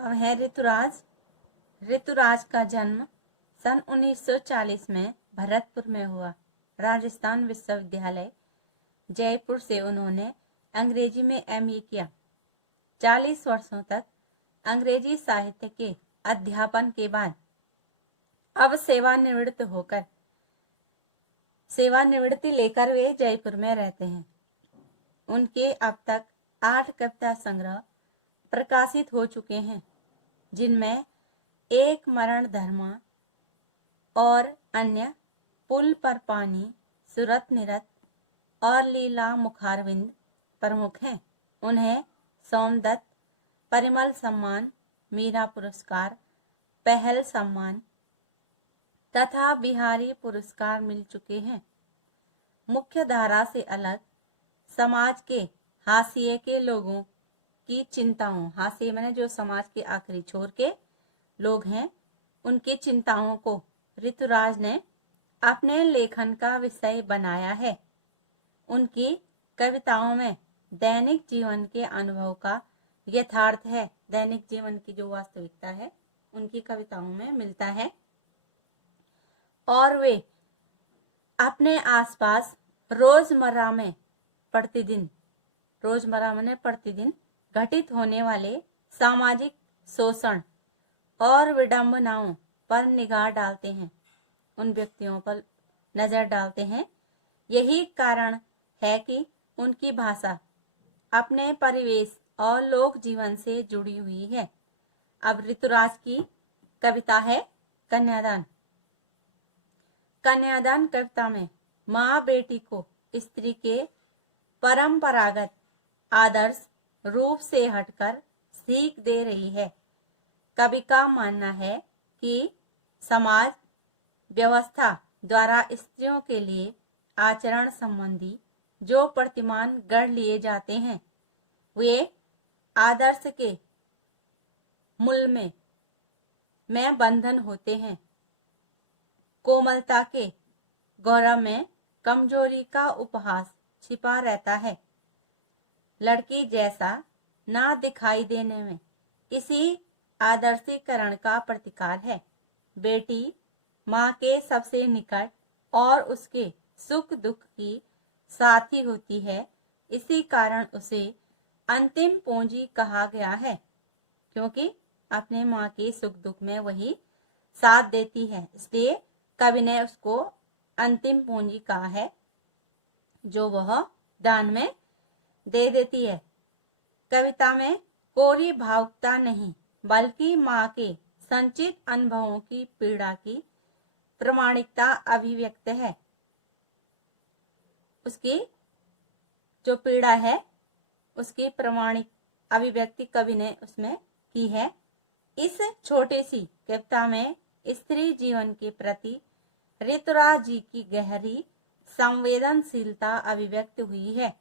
अब है ऋतुराज। ऋतुराज का जन्म सन 1940 में भरतपुर में हुआ। राजस्थान विश्वविद्यालय जयपुर से उन्होंने अंग्रेजी में एमए किया। 40 वर्षों तक अंग्रेजी साहित्य के अध्यापन के बाद अब सेवानिवृत्ति लेकर वे जयपुर में रहते हैं। उनके अब तक 8 कविता संग्रह प्रकाशित हो चुके हैं, जिनमें एक मरण धर्मा और अन्य पुल पर पानी, सूरत निरत और लीला मुखारविंद प्रमुख हैं। उन्हें सोमदत्त, परिमल सम्मान, मीरा पुरस्कार, पहल सम्मान तथा बिहारी पुरस्कार मिल चुके हैं। मुख्य धारा से अलग समाज के हाशिए के लोगों की चिंताओं, हाशिए माने जो समाज के आखिरी छोर के लोग हैं, उनकी चिंताओं को ऋतुराज ने अपने लेखन का विषय बनाया है। उनकी कविताओं में दैनिक जीवन के अनुभव का यथार्थ है, दैनिक जीवन की जो वास्तविकता है उनकी कविताओं में मिलता है और वे अपने आसपास रोजमर्रा में प्रतिदिन घटित होने वाले सामाजिक शोषण और विडंबनाओं पर निगाह डालते हैं, उन व्यक्तियों पर नजर डालते हैं। यही कारण है कि उनकी भाषा अपने परिवेश और लोक जीवन से जुड़ी हुई है। अब ऋतुराज की कविता है कन्यादान। कन्यादान कविता में माँ बेटी को स्त्री के परंपरागत आदर्श रूप से हटकर सीख दे रही है। कवि का मानना है कि समाज व्यवस्था द्वारा स्त्रियों के लिए आचरण संबंधी जो प्रतिमान गढ़ लिए जाते हैं, वे आदर्श के मूल में बंधन होते हैं। कोमलता के गौरव में कमजोरी का उपहास छिपा रहता है। लड़की जैसा ना दिखाई देने में इसी आदर्शीकरण का प्रतिकार है। बेटी माँ के सबसे निकट और उसके सुख दुख की साथी होती है। इसी कारण उसे अंतिम पूंजी कहा गया है, क्योंकि अपने माँ के सुख दुख में वही साथ देती है, इसलिए कवि ने उसको अंतिम पूंजी कहा है, जो वह दान में दे देती है। कविता में कोरी भावुकता नहीं, बल्कि माँ के संचित अनुभवों की पीड़ा की प्रामाणिकता अभिव्यक्त है। उसकी जो पीड़ा है उसकी प्रामाणिक अभिव्यक्ति कवि ने उसमें की है। इस छोटी सी कविता में स्त्री जीवन के प्रति ऋतुराज जी की गहरी संवेदनशीलता अभिव्यक्त हुई है।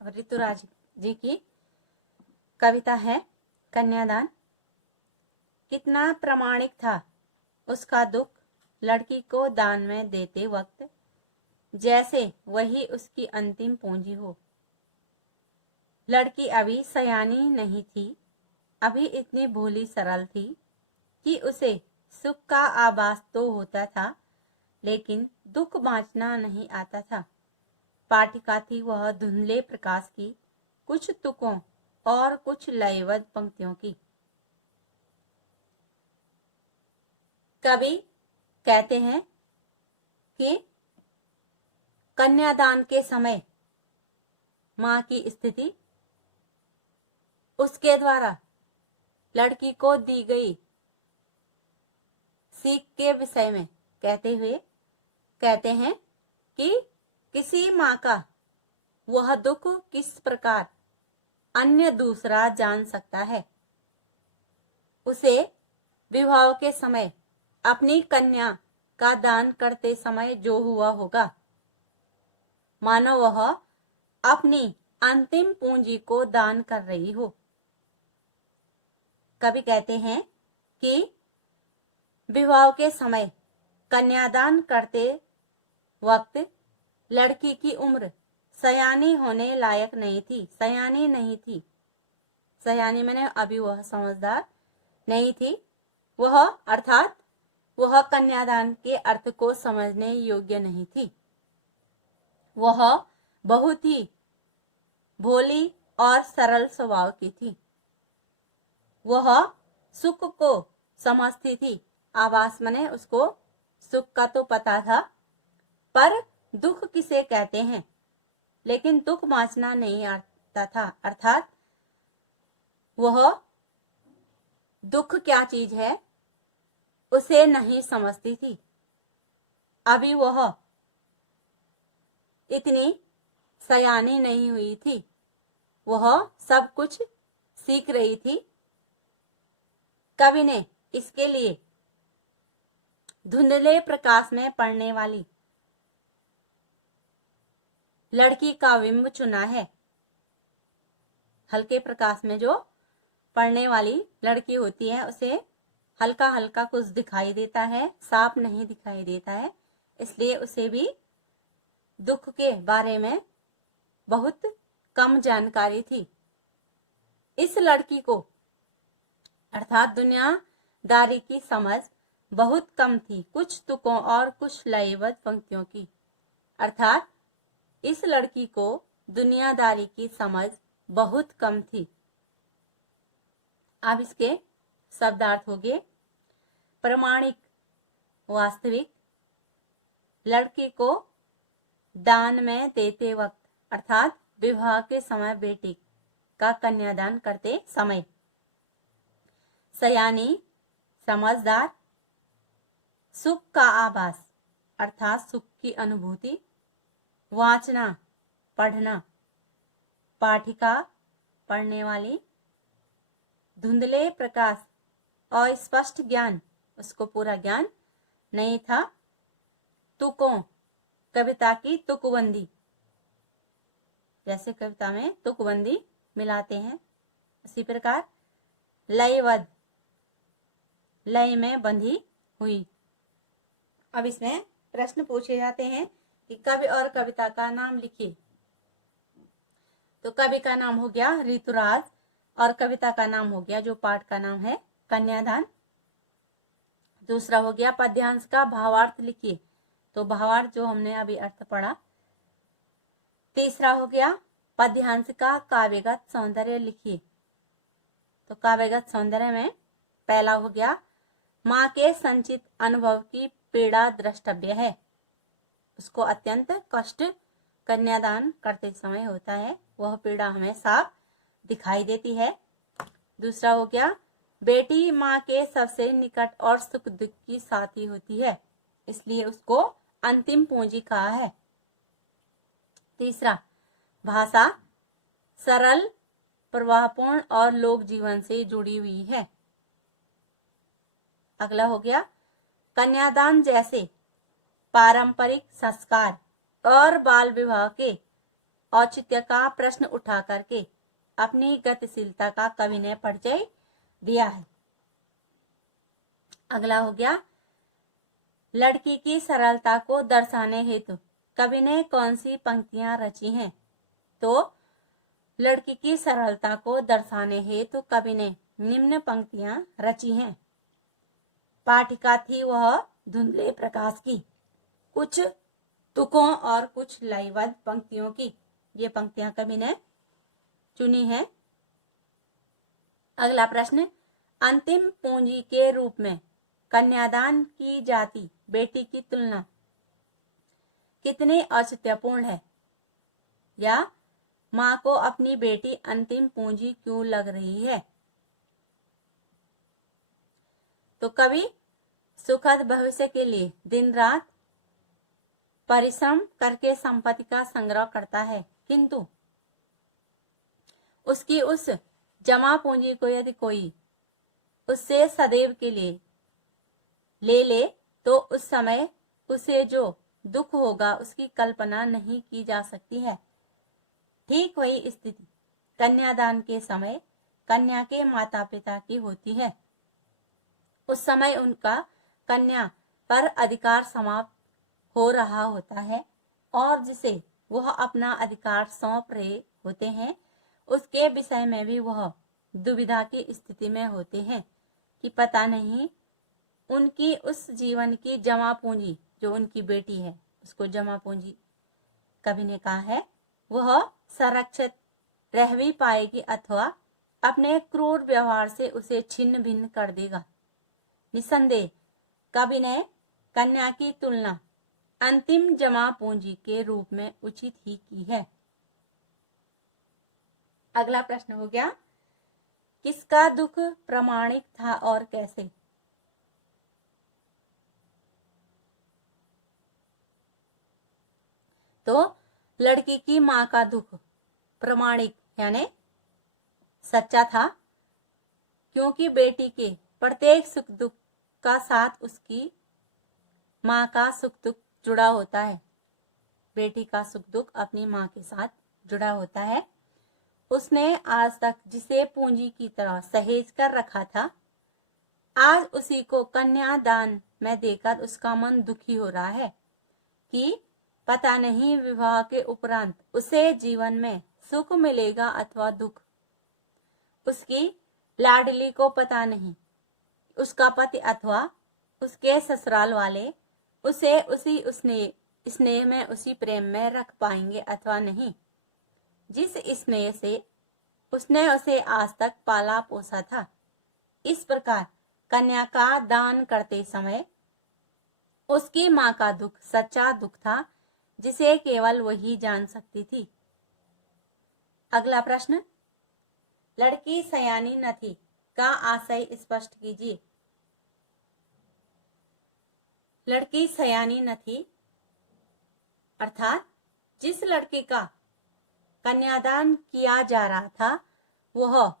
ऋतुराज जी की कविता है कन्यादान। कितना प्रामाणिक था उसका दुख लड़की को दान में देते वक्त, जैसे वही उसकी अंतिम पूंजी हो। लड़की अभी सयानी नहीं थी, अभी इतनी भोली सरल थी कि उसे सुख का आभास तो होता था, लेकिन दुख बांचना नहीं आता था। पाठिका थी वह धुंधले प्रकाश की, कुछ तुकों और कुछ लयबद्ध पंक्तियों की। कवि कहते हैं कि कन्यादान के समय मां की स्थिति उसके द्वारा लड़की को दी गई सीख के विषय में कहते हुए कहते हैं कि किसी मां का वह दुख किस प्रकार अन्य दूसरा जान सकता है। उसे विवाह के समय अपनी कन्या का दान करते समय जो हुआ होगा, मानो वह अपनी अंतिम पूंजी को दान कर रही हो। कवि कहते हैं कि विवाह के समय कन्यादान करते वक्त लड़की की उम्र सयानी होने लायक नहीं थी, सयानी नहीं थी, सयानी मैंने अभी वह समझदार नहीं थी, वह अर्थात वह कन्यादान के अर्थ को समझने योग्य नहीं थी। वह बहुत ही भोली और सरल स्वभाव की थी। वह सुख को समझती थी। आभास मने उसको सुख का तो पता था, पर दुख किसे कहते हैं लेकिन दुख मांचना नहीं आता था, अर्थात वह दुख क्या चीज है उसे नहीं समझती थी। अभी वह इतनी सयानी नहीं हुई थी, वह सब कुछ सीख रही थी। कवि ने इसके लिए धुंधले प्रकाश में पड़ने वाली लड़की का बिंब चुना है। हल्के प्रकाश में जो पड़ने वाली लड़की होती है उसे हल्का हल्का कुछ दिखाई देता है, साफ नहीं दिखाई देता है, इसलिए उसे भी दुख के बारे में बहुत कम जानकारी थी। इस लड़की को अर्थात दुनियादारी की समझ बहुत कम थी, कुछ तुकों और कुछ लयबद्ध पंक्तियों की। अर्थात इस लड़की को दुनियादारी की समझ बहुत कम थी। अब इसके शब्दार्थ हो गए। प्रमाणिक, वास्तविक, लड़की को दान में देते वक्त अर्थात विवाह के समय बेटी का कन्यादान करते समय। सयानी, समझदार, सुख का आभास अर्थात सुख की अनुभूति, वाचना, पढ़ना, पाठिका, पढ़ने वाली, धुंधले प्रकाश, अस्पष्ट ज्ञान, उसको पूरा ज्ञान नहीं था, तुकों, कविता की तुकबंदी, जैसे कविता में तुकबंदी मिलाते हैं उसी प्रकार, लयबद्ध, लय में बंधी हुई। अब इसमें प्रश्न पूछे जाते हैं कि कवि और कविता का नाम लिखिए। तो कवि का नाम हो गया ऋतुराज और कविता का नाम हो गया जो पाठ का नाम है कन्यादान। दूसरा हो गया पद्यांश का भावार्थ लिखिए, तो भावार्थ जो हमने अभी अर्थ पढ़ा। तीसरा हो गया पद्यांश का काव्यगत सौंदर्य लिखिए, तो काव्यगत सौंदर्य में पहला हो गया माँ के संचित अनुभव की पीड़ा द्रष्टव्य है, उसको अत्यंत कष्ट कन्यादान करते समय होता है, वह पीड़ा हमें साफ दिखाई देती है। दूसरा हो गया बेटी माँ के सबसे निकट और सुख दुख की साथी होती है, इसलिए उसको अंतिम पूंजी कहा है। तीसरा भाषा सरल, प्रवाहपूर्ण और लोक जीवन से जुड़ी हुई है। अगला हो गया कन्यादान जैसे पारंपरिक संस्कार और बाल विवाह के औचित्य का प्रश्न उठा करके अपनी गतिशीलता का कवि ने परिचय दिया है। अगला हो गया लड़की की सरलता को दर्शाने हेतु कवि ने कौन सी पंक्तियां रची हैं, तो लड़की की सरलता को दर्शाने हेतु कवि ने निम्न पंक्तियां रची हैं। पाठिका थी वह धुंधले प्रकाश की, कुछ तुकों और कुछ लयबद्ध पंक्तियों की, ये पंक्तियां कवि ने चुनी है। अगला प्रश्न अंतिम पूंजी के रूप में कन्यादान की जाती बेटी की तुलना कितने औचित्यपूर्ण है, या माँ को अपनी बेटी अंतिम पूंजी क्यों लग रही है। तो कवि सुखद भविष्य के लिए दिन रात परिश्रम करके संपत्ति का संग्रह करता है, किंतु उसकी उस जमा पूंजी को यदि कोई उससे सदैव के लिए ले ले तो उस समय उसे जो दुख होगा उसकी कल्पना नहीं की जा सकती है। ठीक वही स्थिति कन्यादान के समय कन्या के माता पिता की होती है। उस समय उनका कन्या पर अधिकार समाप्त हो रहा होता है और जिसे वह अपना अधिकार सौंप रहे होते हैं, उसके विषय में भी वह दुविधा की स्थिति में होते हैं कि पता नहीं उनकी उस जीवन की जमा पूंजी, जो उनकी बेटी है उसको जमा पूंजी कवि ने कहा है, वह संरक्षित रह भी पाएगी अथवा अपने क्रूर व्यवहार से उसे छिन्न भिन्न कर देगा। निसंदेह कवि ने कन्या की तुलना अंतिम जमा पूंजी के रूप में उचित ही की है। अगला प्रश्न हो गया, किसका दुख प्रामाणिक था और कैसे? तो लड़की की मां का दुख प्रामाणिक यानी सच्चा था, क्योंकि बेटी के प्रत्येक सुख दुख का साथ उसकी मां का सुख दुख जुड़ा होता है। बेटी का सुख दुख अपनी मां के साथ जुड़ा होता है। उसने आज तक जिसे पूंजी की तरह सहेज कर रखा था, आज उसी को कन्यादान में देकर उसका मन दुखी हो रहा है कि पता नहीं विवाह के उपरांत उसे जीवन में सुख मिलेगा अथवा दुख। उसकी लाडली को पता नहीं उसका पति अथवा उसके ससुराल वाले उसे उसी स्नेह में, उसी प्रेम में रख पाएंगे अथवा नहीं, जिस स्नेह से उसने उसे आज तक पाला पोसा था। इस प्रकार कन्या का दान करते समय उसकी मां का दुख सच्चा दुख था, जिसे केवल वही जान सकती थी। अगला प्रश्न, लड़की सयानी न थी का आशय स्पष्ट कीजिए। लड़की सयानी न थी अर्थात जिस लड़की का कन्यादान किया जा रहा था वह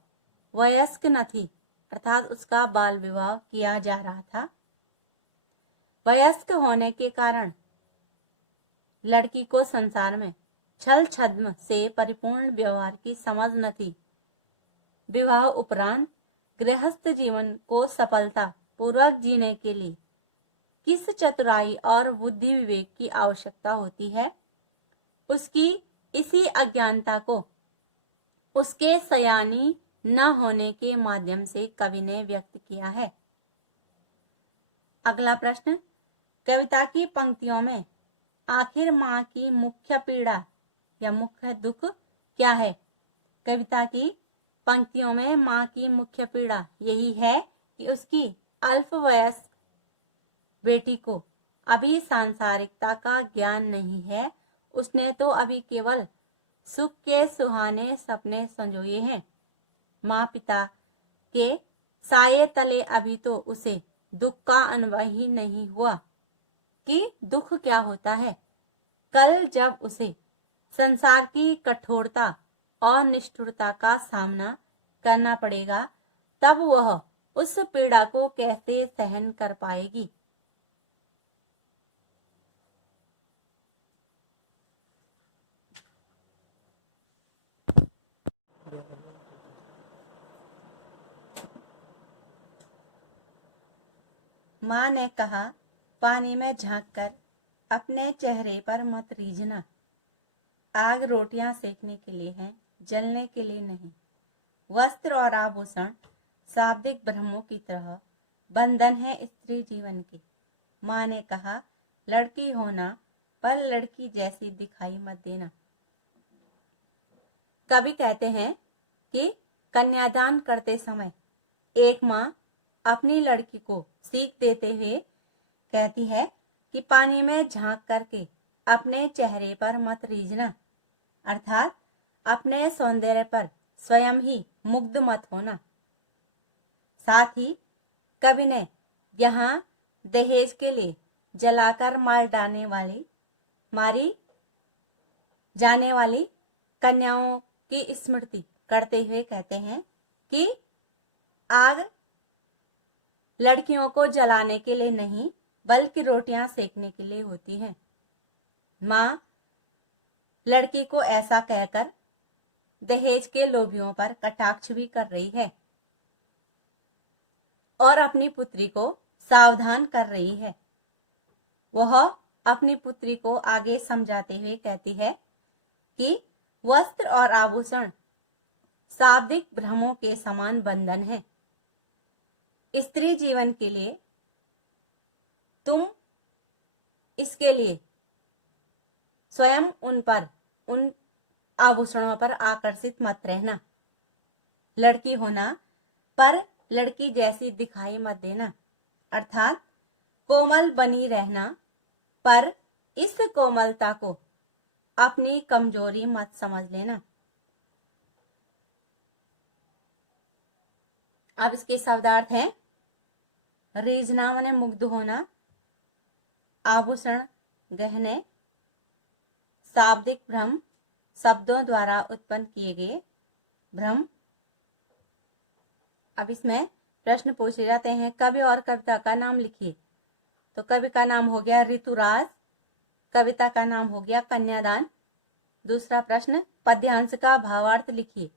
वयस्क न थी, अर्थात उसका बाल विवाह किया जा रहा था। वयस्क होने के कारण लड़की को संसार में छल छद्म से परिपूर्ण व्यवहार की समझ न थी। विवाह उपरांत गृहस्थ जीवन को सफलता पूर्वक जीने के लिए किस चतुराई और बुद्धि विवेक की आवश्यकता होती है, उसकी इसी अज्ञानता को उसके सयानी न होने के माध्यम से कवि ने व्यक्त किया है। अगला प्रश्न, कविता की पंक्तियों में आखिर मां की मुख्य पीड़ा या मुख्य दुख क्या है? कविता की पंक्तियों में मां की मुख्य पीड़ा यही है कि उसकी अल्पवयस्क बेटी को अभी सांसारिकता का ज्ञान नहीं है। उसने तो अभी केवल सुख के सुहाने सपने संजोए हैं। माँ पिता के साये तले अभी तो उसे दुख का अनुभव ही नहीं हुआ कि दुख क्या होता है। कल जब उसे संसार की कठोरता और निष्ठुरता का सामना करना पड़ेगा, तब वह उस पीड़ा को कैसे सहन कर पाएगी। माँ ने कहा, पानी में झांककर अपने चेहरे पर मत रीझना। आग रोटियां सेकने के लिए है, जलने के लिए नहीं। वस्त्र और आभूषण शाब्दिक ब्रह्मों की तरह बंधन है स्त्री जीवन के। माँ ने कहा, लड़की होना पर लड़की जैसी दिखाई मत देना। कवि कहते हैं कि कन्यादान करते समय एक माँ अपनी लड़की को सीख देते हुए कहती है कि पानी में झांक करके अपने चेहरे पर मत रीझना, अर्थात अपने सौंदर्य पर स्वयं ही मुग्ध मत होना। साथ ही कवि ने यहाँ दहेज के लिए जलाकर मारी जाने वाली कन्याओं की स्मृति करते हुए कहते हैं कि आग लड़कियों को जलाने के लिए नहीं बल्कि रोटियां सेकने के लिए होती है। माँ लड़की को ऐसा कहकर दहेज के लोभियों पर कटाक्ष भी कर रही है और अपनी पुत्री को सावधान कर रही है। वह अपनी पुत्री को आगे समझाते हुए कहती है कि वस्त्र और आभूषण शाब्दिक भ्रमों के समान बंधन है। स्त्री जीवन के लिए तुम इसके लिए स्वयं उन आभूषणों पर आकर्षित मत रहना। लड़की होना पर लड़की जैसी दिखाई मत देना, अर्थात कोमल बनी रहना, पर इस कोमलता को अपनी कमजोरी मत समझ लेना। अब इसके शब्दार्थ हैं, रीझना माने मुग्ध होना, आभूषण गहने, शाब्दिक भ्रम शब्दों द्वारा उत्पन्न किए गए भ्रम। अब इसमें प्रश्न पूछे जाते हैं, कवि और कविता का नाम लिखिए। तो कवि का नाम हो गया ऋतुराज, कविता का नाम हो गया कन्यादान। दूसरा प्रश्न, पद्यांश का भावार्थ लिखिए,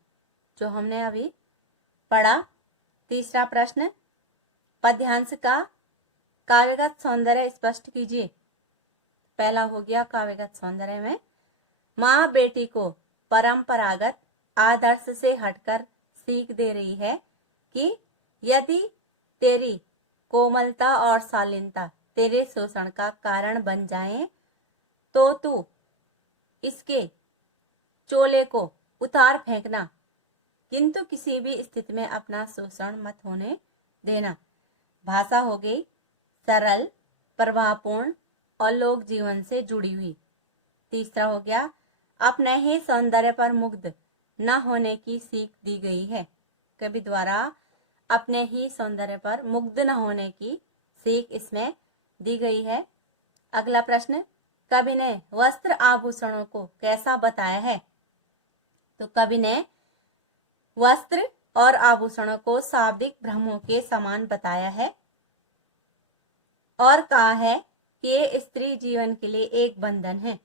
जो हमने अभी पढ़ा। तीसरा प्रश्न, पद्यांश का काव्यगत सौंदर्य स्पष्ट कीजिए। पहला हो गया काव्यगत सौंदर्य में माँ बेटी को परंपरागत आदर्श से हटकर सीख दे रही है कि यदि तेरी कोमलता और शालीनता तेरे शोषण का कारण बन जाए तो तू इसके चोले को उतार फेंकना, किंतु किसी भी स्थिति में अपना शोषण मत होने देना। भाषा हो गई सरल, प्रभावपूर्ण और लोक जीवन से जुड़ी हुई। तीसरा हो गया अपने ही सौंदर्य पर मुग्ध न होने की सीख दी गई है। कवि द्वारा अपने ही सौंदर्य पर मुग्ध न होने की सीख इसमें दी गई है। अगला प्रश्न, कवि ने वस्त्र आभूषणों को कैसा बताया है? तो कवि ने वस्त्र और आभूषणों को शाब्दिक भ्रमों के समान बताया है और कहा है कि ये स्त्री जीवन के लिए एक बंधन है।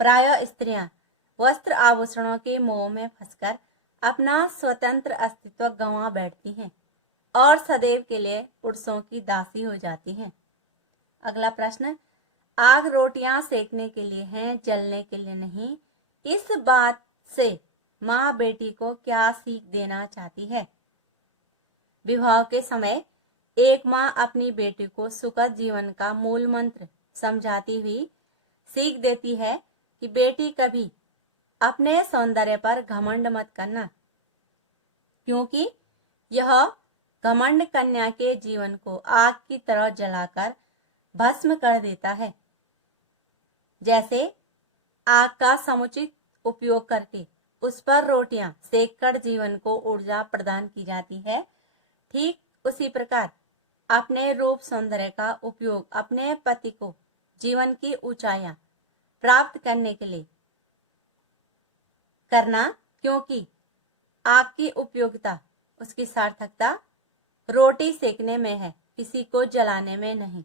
प्रायः स्त्रियां वस्त्र आभूषणों के मोह में फंसकर अपना स्वतंत्र अस्तित्व गंवा बैठती हैं और सदैव के लिए पुरुषों की दासी हो जाती हैं। अगला प्रश्न, आग रोटियां सेकने के लिए है, जलने के लिए नहीं। इस बात से माँ बेटी को क्या सीख देना चाहती है? विवाह के समय एक माँ अपनी बेटी को सुखद जीवन का मूल मंत्र समझाती हुई सीख देती है कि बेटी कभी अपने सौंदर्य पर घमंड मत करना, क्योंकि यह घमंड कन्या के जीवन को आग की तरह जलाकर भस्म कर देता है। जैसे आग का समुचित उपयोग करके उस पर रोटियां सेककर जीवन को ऊर्जा प्रदान की जाती है, ठीक उसी प्रकार अपने रूप सौंदर्य का उपयोग अपने पति को जीवन की ऊंचाइयां प्राप्त करने के लिए करना, क्योंकि आग की उपयोगिता, उसकी सार्थकता रोटी सेकने में है, किसी को जलाने में नहीं।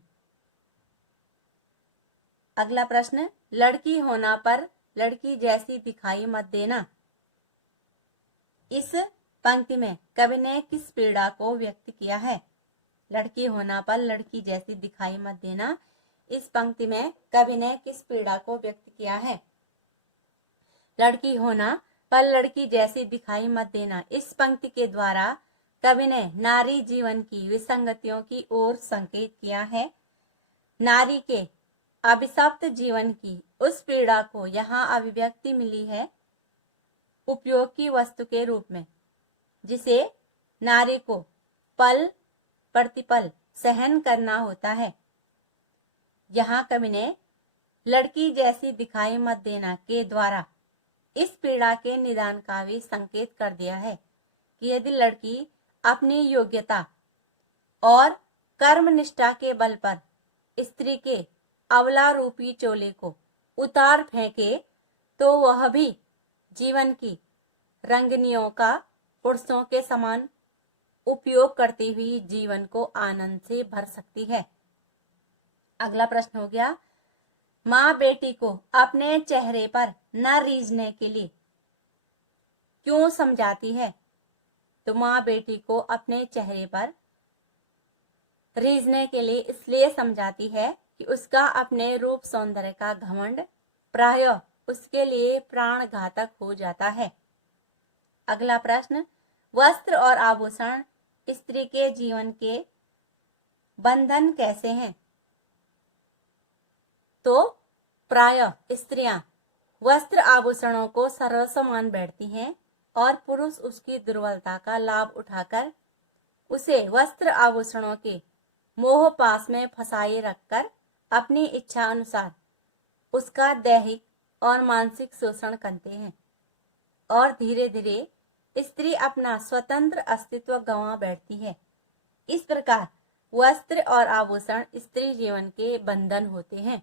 अगला प्रश्न, लड़की होना पर लड़की जैसी दिखाई मत देना। इस पंक्ति में कवि ने किस पीड़ा को व्यक्त किया है? लड़की होना पर लड़की जैसी दिखाई मत देना, इस पंक्ति में कवि ने किस पीड़ा को व्यक्त किया है? लड़की होना पर लड़की जैसी दिखाई मत देना, इस पंक्ति के द्वारा कवि ने नारी जीवन की विसंगतियों की ओर संकेत किया है। नारी के अभिशप्त जीवन की उस पीड़ा को यहाँ अभिव्यक्ति मिली है उपयोग की वस्तु के रूप में, जिसे नारी को पल प्रतिपल सहन करना होता है। यहाँ कवि ने लड़की जैसी दिखाई मत देना के द्वारा इस पीड़ा के निदान का भी संकेत कर दिया है कि यदि लड़की अपनी योग्यता और कर्म निष्ठा के बल पर स्त्री के अवला रूपी चोले को उतार फेंके तो वह भी जीवन की रंगनियों का पुरुषों के समान उपयोग करती हुई जीवन को आनंद से भर सकती है। अगला प्रश्न हो गया, माँ बेटी को अपने चेहरे पर न रीझने के लिए क्यों समझाती है? तो माँ बेटी को अपने चेहरे पर रीझने के लिए इसलिए समझाती है कि उसका अपने रूप सौंदर्य का घमंड प्रायः उसके लिए प्राण घातक हो जाता है। अगला प्रश्न, वस्त्र और आभूषण स्त्री के जीवन के बंधन कैसे हैं? तो प्रायः स्त्रियां वस्त्र आभूषणों को सर्वस्व मान बैठती हैं और पुरुष उसकी दुर्बलता का लाभ उठाकर उसे वस्त्र आभूषणों के मोह पास में फंसाए रखकर अपनी इच्छा अनुसार उसका दैहिक और मानसिक शोषण करते हैं और धीरे धीरे स्त्री अपना स्वतंत्र अस्तित्व गंवा बैठती है। इस प्रकार वस्त्र और आभूषण स्त्री जीवन के बंधन होते हैं।